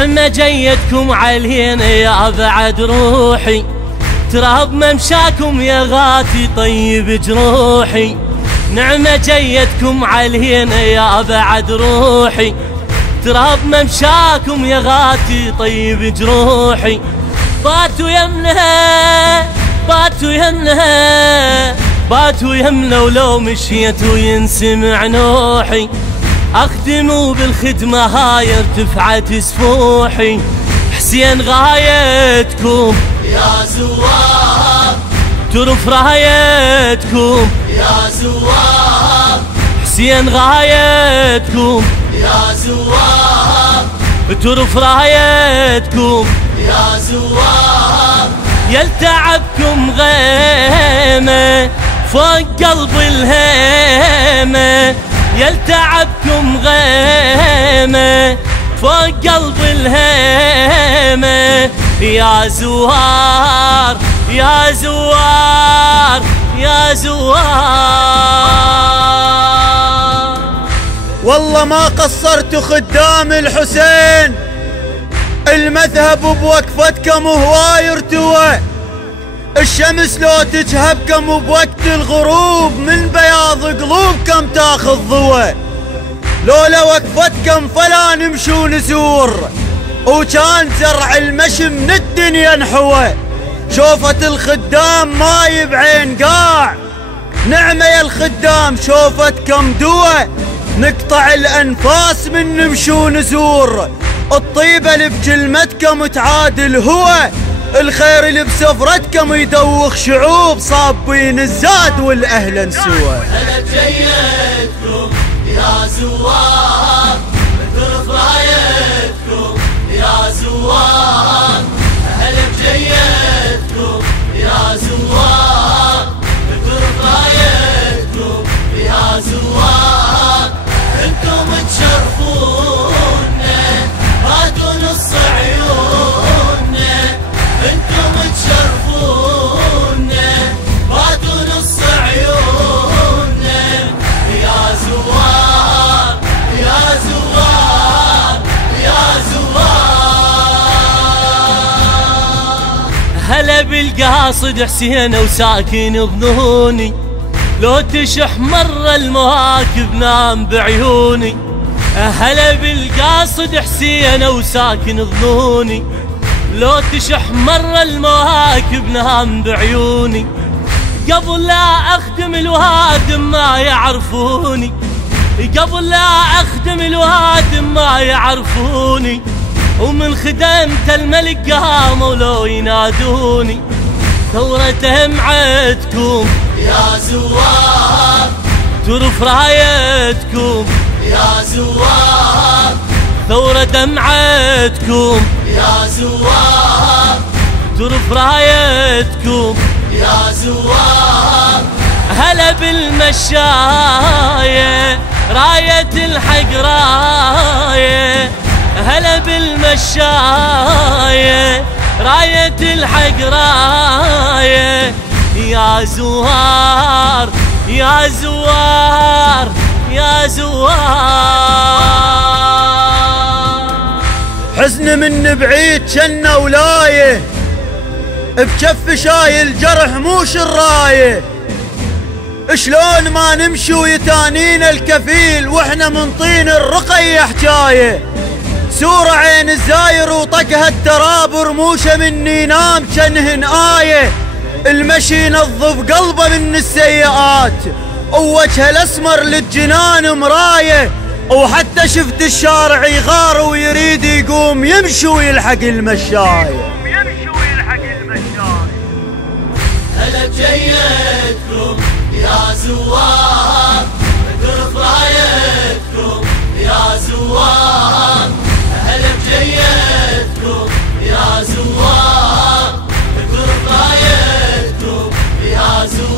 نعمة جيتكم علينا يا بعد روحي، تراب ممشاكم يا غاتي طيب جروحي. نعمة جيتكم علينا يا بعد روحي، تراب ممشاكم يا غاتي طيب جروحي. باتوا يمنها باتوا يمنها باتوا يمنا، ولو مشيت وينسمع نوحي. اخدموا بالخدمة هاي ارتفعت سفوحي. حسين غايتكم يا زوار، ترف رايتكم يا زوار، حسين غايتكم يا زوار، ترف رايتكم يا زوار. يلتعبكم غيمة فوق قلب الهيمة، يلتعبكم غيمة فوق قلب الهيمة. يا زوار يا زوار يا زوار. والله ما قصرت خدام الحسين، المذهب بوقفتكم هواي ارتوى. الشمس لو تجهبكم بوقت الغروب، من بياض قلوبكم تاخذ ضوى. لولا وقفتكم فلا نمشي ونزور، وكان زرع المشي من الدنيا انحوى. شوفة الخدام ماي بعين قاع، نعمة يا الخدام شوفتكم دوى. نقطع الأنفاس من نمشي ونزور، الطيبة اللي بكلمتكم تعادل هو. الخير اللي بسفرتكم يدوخ شعوب، صابين الزاد والأهل سوى. هلا بجيتكم يا زوار، ترف رايتكم يا زوار. هلا بجيتكم يا زوار، ترف رايتكم يا زوار. انتم تشرفونا هاتوا نص عيوننا، انتم تشرفونا هاتوا نص عيوننا. يا زوار يا زوار يا زوار. هلا بالقاصد حسين وساكن ظنوني، لو تشح مر المواكب نام بعيوني. هلا بالقاصد حسين وساكن ظنوني، لو تشح مر المواكب نام بعيوني. قبل لا اخدم الوهادم ما يعرفوني، قبل لا اخدم الوهادم ما يعرفوني. ومن خدمت الملك قاموا لو ينادوني. ثورة دمعتكم يا زوار، ترف رايتكم يا زوار، ثورة دمعتكم يا زوار، ترف رايتكم يا زوار. هلا بالمشاية راية الحق راية، هلا بالمشاية راية الحق راية. يا زوار يا زوار يا زوار. حزن من بعيد جنة ولايه، بكف شايل جرح مو شرايه. شلون ما نمشي ويتانينا الكفيل، واحنا من طين الرقية حجايه. سورة عين الزاير وطقها التراب، رموشه مني نام جنهن آية. المشي ينظف قلبه من السيئات، ووجهه الاسمر للجنان مرايه. وحتى شفت الشارع يغار ويريد يقوم يمشي ويلحق المشاية. هلا بجيتكم يا زوار، ترف رايتكم يا زوار. هلا بجيتكم يا زوار، ترف رايتكم يا زوار.